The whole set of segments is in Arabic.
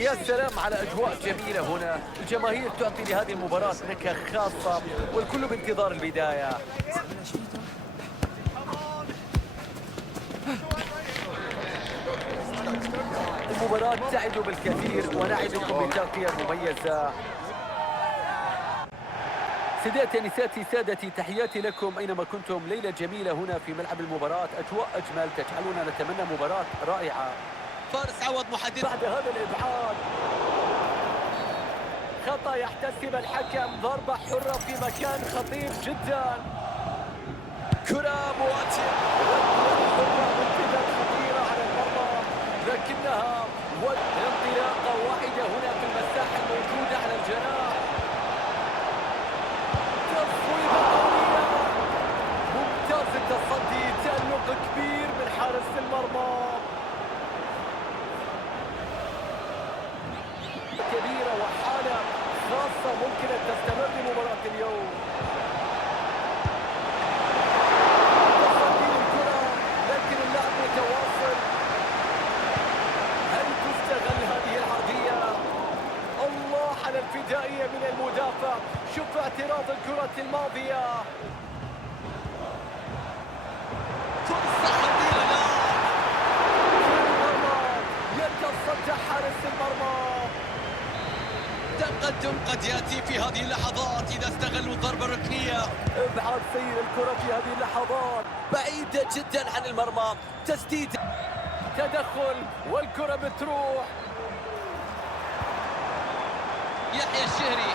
يا سلام على أجواء جميلة هنا. الجماهير تعطي لهذه المباراة نكهة خاصة والكل بانتظار البداية. المباراة تعد بالكثير ونعدكم بتغطية مميزة. سيداتي أنساتي سادتي، تحياتي لكم أينما كنتم. ليلة جميلة هنا في ملعب المباراة، أجواء أجمل تجعلنا نتمنى مباراة رائعة. فارس عوض محدد بعد هذا الإبعاد خطأ يحتسب الحكم، ضربة حرة في مكان خطير جدا. كرة مؤثرة وانطلاقة خطيرة على المرمى، لكنها انطلاقة واحدة هنا في المساحة الموجودة على الجناح. تصويبة قوية، ممتاز التصدي، تألق كبير من حارس المرمى. كبيرة وحالة خاصة ممكن أن تستمر لمباراة اليوم. تصدي الكرة لكن اللعب متواصل. هل تستغل هذه العرضية؟ الله على الفدائية من المدافع. شوف اعتراض الكرة الماضية. فرصة خطيرة الآن. يتصدى حارس المرمى. تقدم قد يأتي في هذه اللحظات إذا استغلوا الضربة الركنية. ابعاد سير الكرة في هذه اللحظات، بعيدة جدا عن المرمى. تسديد، تدخل والكرة بتروح. يحيى الشهري،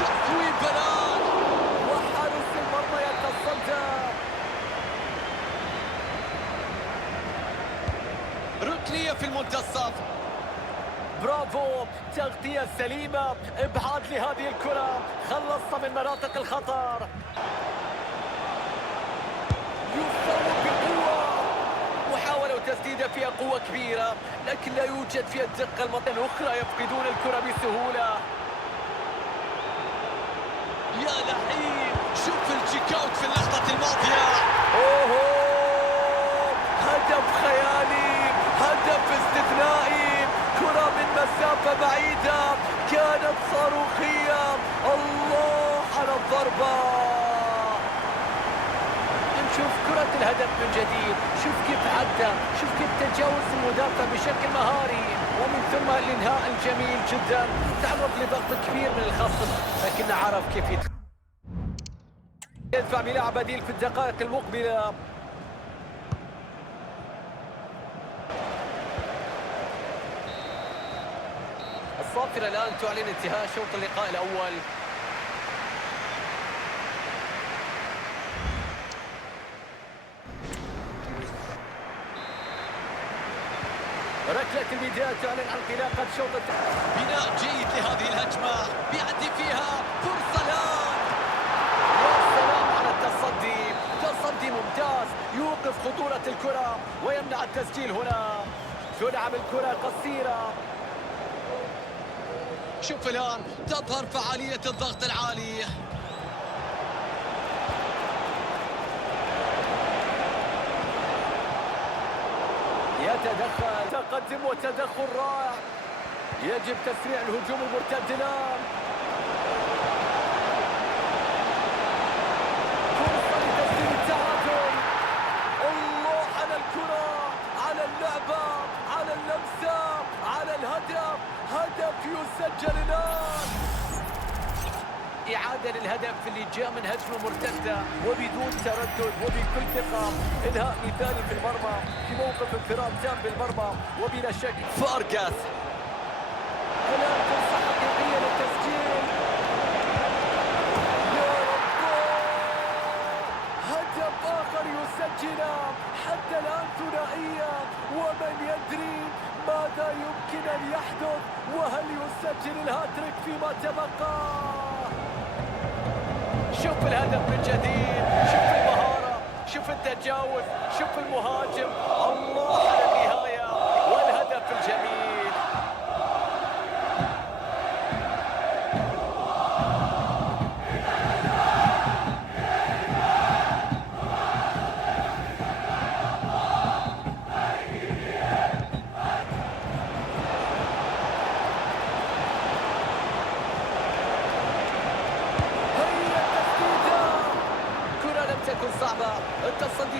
تصويب الآن وحارس المرمى يتصدى. ركنية في المنتصف. برافو، تغطية سليمة، ابعاد لهذه الكرة، خلصت من مناطق الخطر. يصوب بقوة، محاولة تسديدة فيها قوة كبيرة لكن لا يوجد فيها الدقة. المرة الأخرى يفقدون الكرة بسهولة. يا لحين، شوف التشيك اوت في اللحظة الماضية. اوه، هدف خيالي، هدف استثنائي، كرة من مسافة بعيدة كانت صاروخية. الله على الضربة. نشوف كرة الهدف من جديد، شوف كيف عدى، شوف كيف تجاوز المدافع بشكل مهاري ومن ثم الانهاء الجميل جدا. تعرض لضغط كبير من الخصم لكنه عرف كيف يدفع بلاعب بديل في الدقائق المقبلة. الصافرة الآن تعلن انتهاء شوط اللقاء الأول. ركلة البداية تعلن عن انطلاقة شوط بناء جيد لهذه الهجمة، بيعدي فيها فرصة الآن. يا سلام على التصدي، تصدي ممتاز، يوقف خطورة الكرة ويمنع التسجيل هنا. تلعب الكرة قصيرة. شوف الآن تظهر فعالية الضغط العالي. يتدخل، تقدم وتدخل رائع. يجب تسريع الهجوم المرتد الآن. فرصة لتسجيل التعادل. الله على الكرة، على اللعبة، على اللمسة، على الهدف. هدف يسجل الآن. إعادة للهدف اللي جاء من هجمة مرتدة وبدون تردد وبكل ثقة. إنهاء مثالي في المرمى في موقف انفراد تام بالمرمى وبلا شك. فارغاس، الآن فرصة حقيقية للتسجيل. يا رب، هدف آخر يسجله. حتى الآن ثنائية، ومن يدري ماذا يمكن أن يحدث وهل يسجل الهاتريك فيما تبقى. شوف الهدف من جديد، شوف المهارة، شوف التجاوز، شوف المهاجم. الله على النهاية والهدف الجميل.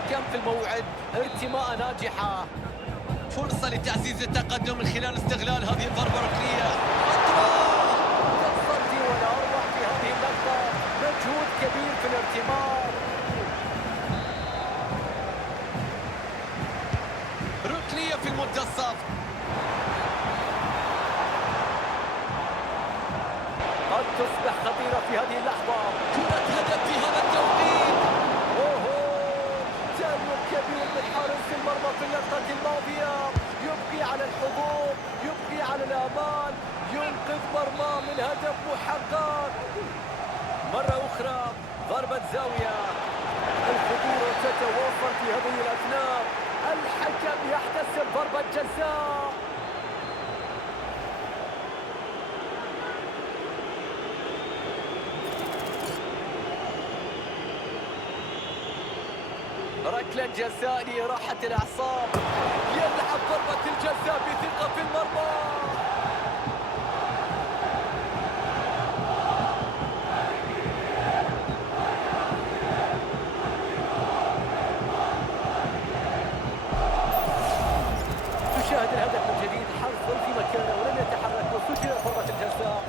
الحكم في الموعد. ارتماء ناجحة. فرصة لتعزيز التقدم من خلال استغلال هذه الضربة الركنية. تصدي ولا أروع في هذه اللقطة. مجهود كبير في الارتماء. ركنية في المنتصف. قد تصبح خطيرة في هذه اللحظة. كرة هدف في هذا التوقيت. تألق كبير من حارس المرمى في اللقطة الماضية. يبقي على الحضور، يبقي على الآمال، ينقذ مرمى من هدف محقق. مرة أخرى ضربة زاوية. الخطورة تتواصل في هذه الأثناء. الحكم يحتسب ضربة جزاء. ركلة جزاء لراحة الأعصاب. يلعب ضربة الجزاء بثقة في المرمى. تشاهد الهدف من جديد. الحارس ظل في مكانه ولم يتحرك وسجلت ضربة الجزاء.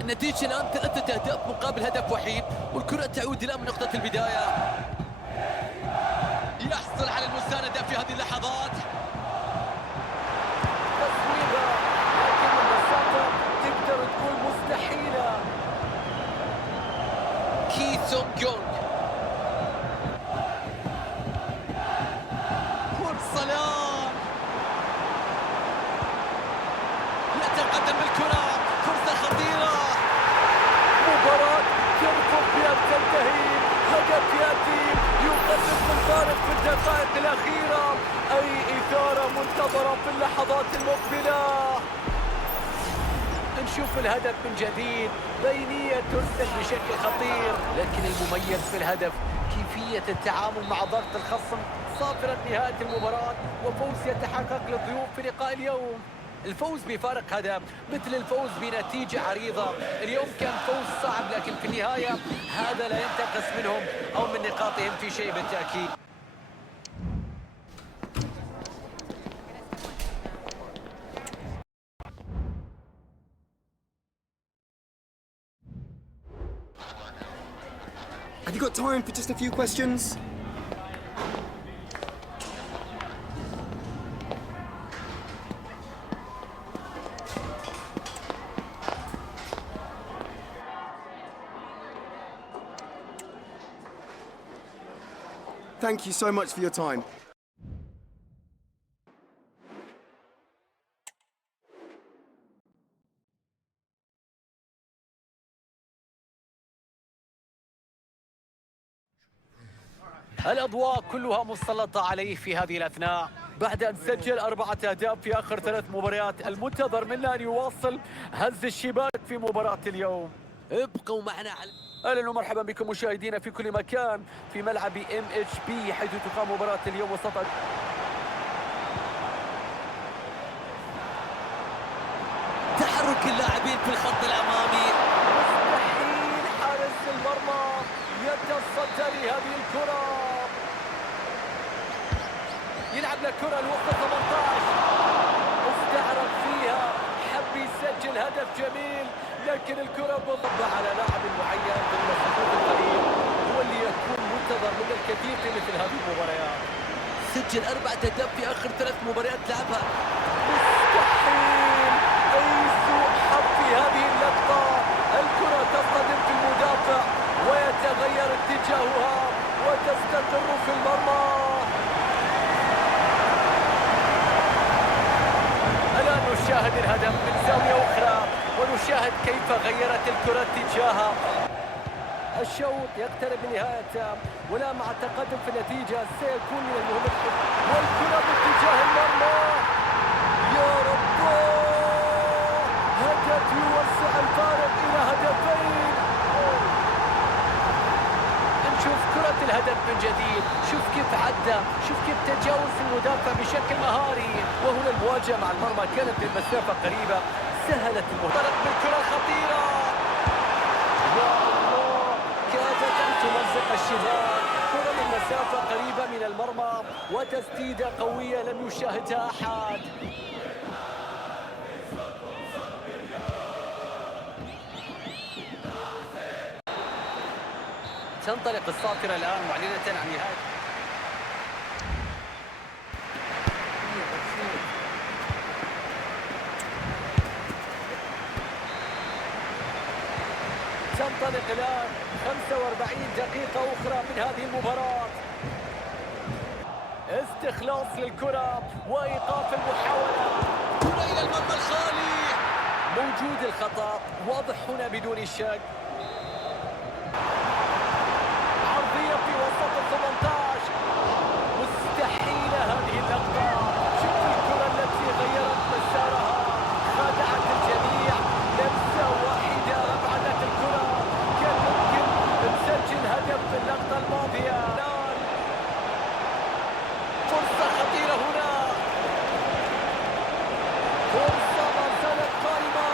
النتيجة الآن 3 أهداف مقابل هدف وحيد، والكرة تعود إلى من نقطة البداية. يحصل على المساندة في هذه اللحظات. تصويبة، لكن المسافة تقدر تكون مستحيلة. كي سونغ يونغ. فرصة الآن. يتقدم بالكرة. فرصة خطيرة. مباراة ترفض بأن تنتهي. هدف يأتي يقلص الفارق في الدقائق الأخيرة. أي إثارة منتظرة في اللحظات المقبلة. نشوف الهدف من جديد. بينية ترسل بشكل خطير، لكن المميز في الهدف كيفية التعامل مع ضغط الخصم. صافرة نهاية المباراة وفوز يتحقق للضيوف في لقاء اليوم. الفوز بفارق هدف مثل الفوز بنتيجة عريضة. اليوم كان فوز صعب، لكن في النهاية هذا لا ينتقص منهم أو من نقاطهم في شيء بالتأكيد. Have you got time for just a few questions? Thank you so much for your time. الأضواء كلها مسلطة عليه في هذه الأثناء بعد أن سجل 4 أهداف في آخر 3 مباريات. المنتظر منه أن يواصل هز الشباك في مباراة اليوم. ابقوا معنا على اهلا ومرحبا بكم مشاهدينا في كل مكان في ملعب MHP، حيث تقام مباراة اليوم وسط تحرك اللاعبين في الخط الأمامي. مستحيل حارس المرمى يتصدى لهذه الكرة. يلعب لكرة الوسط 18. استعرض فيها، حب يسجل هدف جميل، لكن الكرة بضبة على لاعب معين ضمن صفوف الفريق هو اللي يكون منتظر من الكثير في مثل هذه المباريات. سجل 4 أهداف في آخر 3 مباريات لعبها. مستحيل أي سوء حظ في هذه اللقطة. الكرة تصطدم في المدافع ويتغير اتجاهها وتستقر في المرمى. الآن نشاهد الهدف من زاوية أخرى ونشاهد كيف غيرت الكرة اتجاهها. الشوط يقترب من نهايته، ولا مع التقدم في النتيجة سيكون من المهم والكرة باتجاه المرمى. يا رب، هدف يوسع الفارق إلى هدفين. نشوف كرة الهدف من جديد. شوف كيف عدى، شوف كيف تجاوز المدافع بشكل مهاري. وهنا المواجهة مع المرمى كانت بالمسافة قريبة، سهلت المهارة بالكرة الخطيرة. يا الله، كادت أن تمزق الشباك. كرة من مسافة قريبة من المرمى وتسديدة قوية لم يشاهدها أحد. تنطلق الصافرة الآن معلنة عن نهاية. تنطلق الآن 45 دقيقة أخرى من هذه المباراة. استخلاص للكرة وإيقاف المحاولة. كرة إلى المرمى الخالي. موجود الخطأ واضح هنا بدون شك. عرضية في وسط ال 18. مستحيلة هذه اللقطة. شوف الكرة التي غيرت مسارها، خادعت الجميع. لمسة واحدة أبعدت الكرة. كان ممكن تسجل هدف في اللقطة الماضية. الآن فرصة خطيرة هنا. فرصة ما زالت قائمة.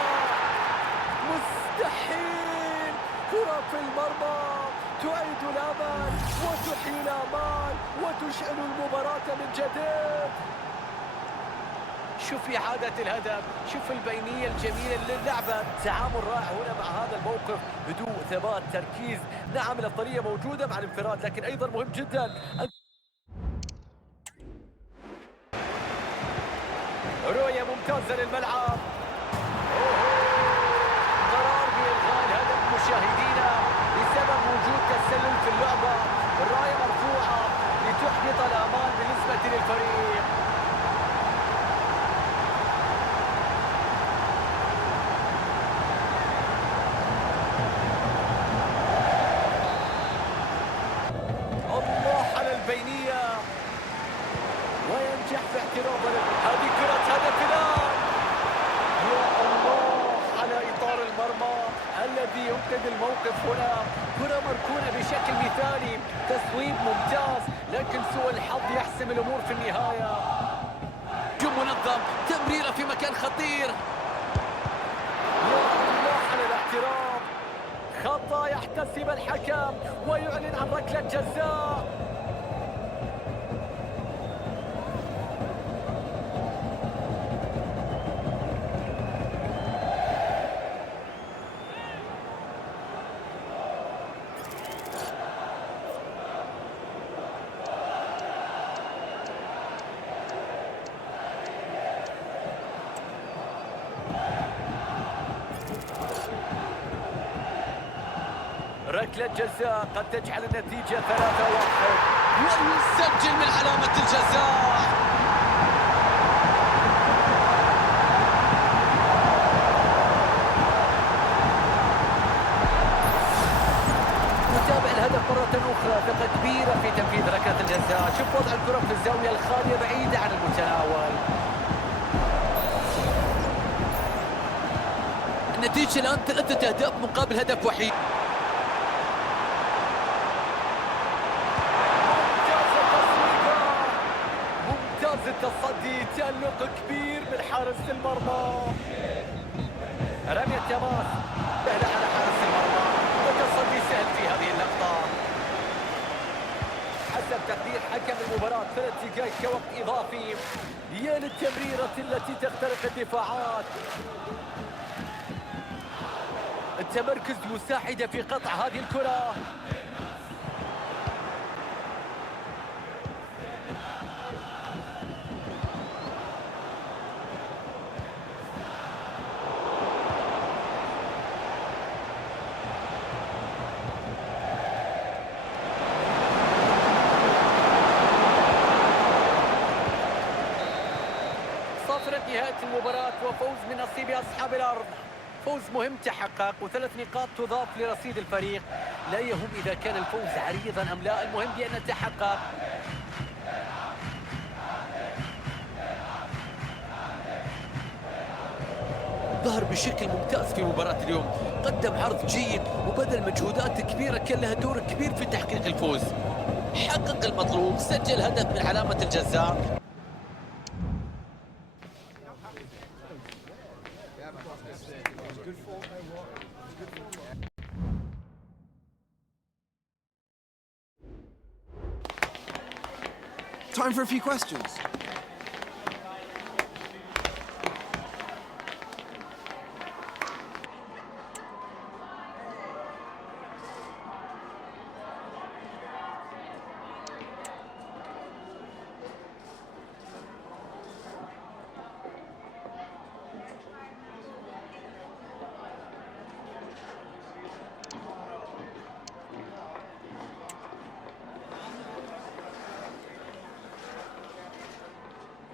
مستحيل. كرة في المرمى تعيد الأمل وتحيي الآمال وتشعل المباراة من جديد. شوف إعادة الهدف، شوف البينية الجميلة للعبة. تعامل رائع هنا مع هذا الموقف، هدوء، ثبات، تركيز. نعم الأفضلية موجودة مع الانفراد، لكن أيضا مهم جدا رؤية ممتازة للملعب. قرار بإلغاء الهدف مشاهدينا بسبب وجود تسلل في اللعبة. الراية مرفوعة لتحبط الآمال بالنسبة للفريق. الله على البينية، وينجح في اعتراضه. هذه كرة هدف الآن. يا الله على إطار المرمى الذي ينقذ الموقف هنا. كرة مركونة بشكل مثالي، تصويب ممتاز، لكن سوء الحظ يحسم الأمور في النهاية. منظم، تمريرة في مكان خطير. يا الله على الاعتراض. خطأ يحتسب الحكم ويعلن عن ركلة جزاء. ركلة جزاء قد تجعل النتيجة 3-1. ويسجل من علامة الجزاء. نتابع الهدف مرة أخرى. ثقة كبيرة في تنفيذ ركلة الجزاء. شوف وضع الكرة في الزاوية الخالية بعيدة عن المتناول. النتيجة الآن 3 أهداف مقابل هدف وحيد. ممتاز التصدي، تألق كبير من حارس المرمى. رمية تماس سهلة على حارس المرمى وتصدي سهل في هذه اللقطة. حسب تقدير حكم المباراة 3 دقائق كوقت إضافي. يا للتمريرة التي تخترق الدفاعات. التمركز مساعدة في قطع هذه الكرة. صافرة نهاية المباراة وفوز من نصيب أصحاب الأرض. فوز مهم تحقق و3 نقاط تضاف لرصيد الفريق. لا يهم إذا كان الفوز عريضا أم لا، المهم بأن تحقق. ظهر بشكل ممتاز في مباراة اليوم، قدم عرض جيد وبذل مجهودات كبيرة كان لها دور كبير في تحقيق الفوز. حقق المطلوب، سجل هدف من علامة الجزاء. Time for a few questions.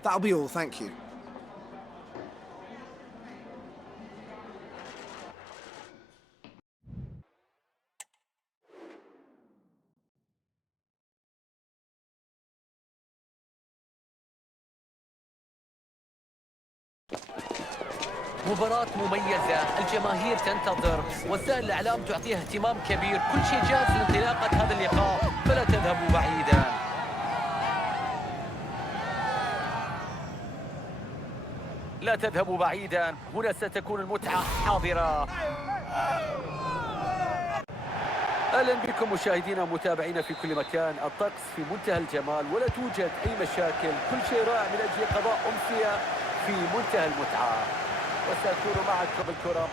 That'll be all, thank you. مباراة مميزة، الجماهير تنتظر، وسائل الإعلام تعطيها اهتمام كبير، كل شيء جاهز لانطلاقة هذا اللقاء، فلا تذهبوا بعيدا. لا تذهبوا بعيدا، هنا ستكون المتعة حاضرة. أهلا بكم مشاهدينا ومتابعينا في كل مكان. الطقس في منتهى الجمال ولا توجد أي مشاكل، كل شيء رائع من أجل قضاء أمسية في منتهى المتعة. وسأكون معكم بالكرة.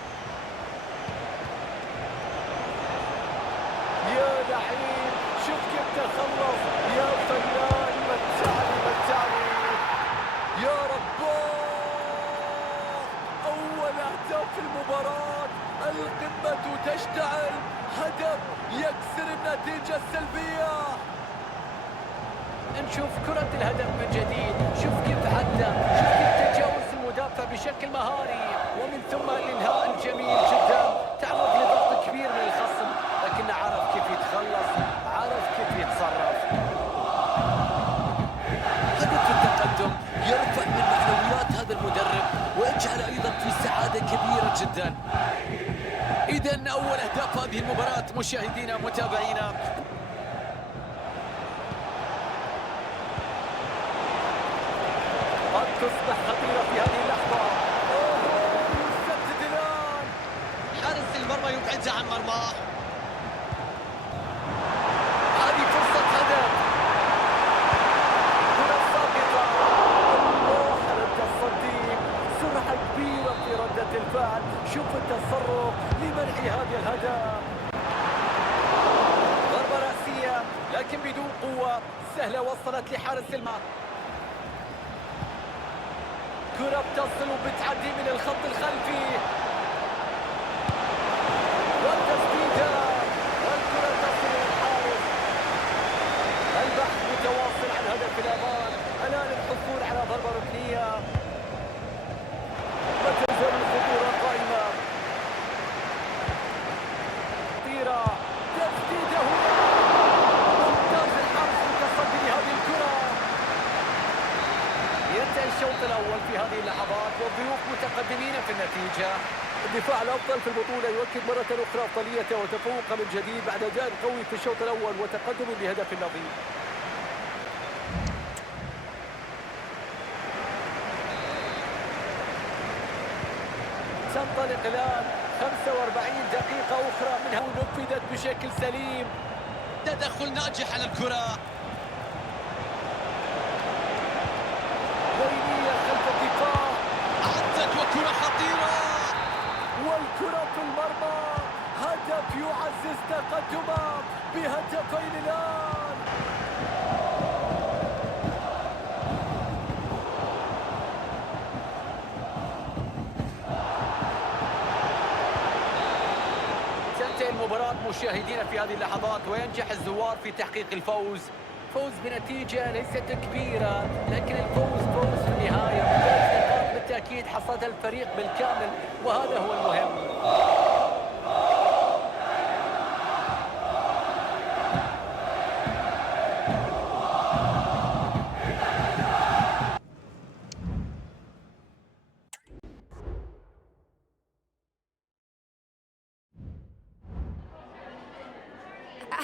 يا لعيب، شوف كيف تخلص، يا فنان، متعني يا رباه. أول أهداف في المباراة، القمة تشتعل، هدف يكسر النتيجة السلبية. نشوف كرة الهدف من جديد، شوف كيف عدى، شوف كيف تجاوز المدافع بشكل مهاري، ومن ثم الإنهاء الجميل جدا. تعرض لضغط كبير من الخصم، لكنه عرف كيف يتخلص، عرف كيف يتصرف. هدف التقدم يرفع من معنويات هذا المدرب ويجعل أيضا في سعادة كبيرة جدا. إذن أول أهداف هذه المباراة مشاهدينا متابعينا. قد تصبح خطيرة في هذه اللحظة. يسدد الآن. حارس المرمى يبعدها عن مرماه. هذه فرصة هدف. كرة ساقطة. الله على التصدي، سرعة كبيرة في ردة الفعل. شوف التصرف لمنع هذا الهدف. ضربة رأسية لكن بدون قوة، سهلة وصلت لحارس المرمى. كرة بتصل وبتعدي من الخط الخلفي، والتسديدة، والكرة تصل للحارس. البحث متواصل عن هدف الأمان، الآن الحصول على ضربة ركنية. ما تزال الخطورة قائمة. خطيرة، تسديدة هنا. ممتاز الحارس في التصدي لهذه الكرة. ينتهي الشوط الأول في هذه اللحظات والضيوف متقدمين في النتيجة. الدفاع الأفضل في البطولة يؤكد مرة أخرى أفضليته وتفوقه من جديد بعد أداء قوي في الشوط الأول وتقدم بهدف نظيف. تنطلق الآن 45 دقيقة أخرى منها ونفذت بشكل سليم. تدخل ناجح على الكرة. بينية خلف الدفاع. عدت وكرة خطيرة. والكرة في المرمى. هدف يعزز تقدمه بهدفين الآن. تنتهي المباراة مشاهدينا في هذه اللحظات وينجح الزوار في تحقيق الفوز. فوز بنتيجة ليست كبيرة، لكن الفوز فوز في النهاية. 3 نقاط بالتأكيد حصدها الفريق بالكامل، وهذا هو المهم.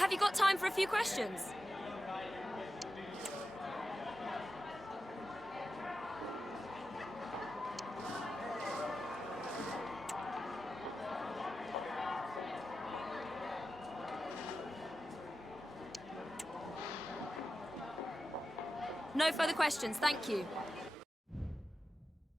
Have you got time for a few questions? No further questions, thank you.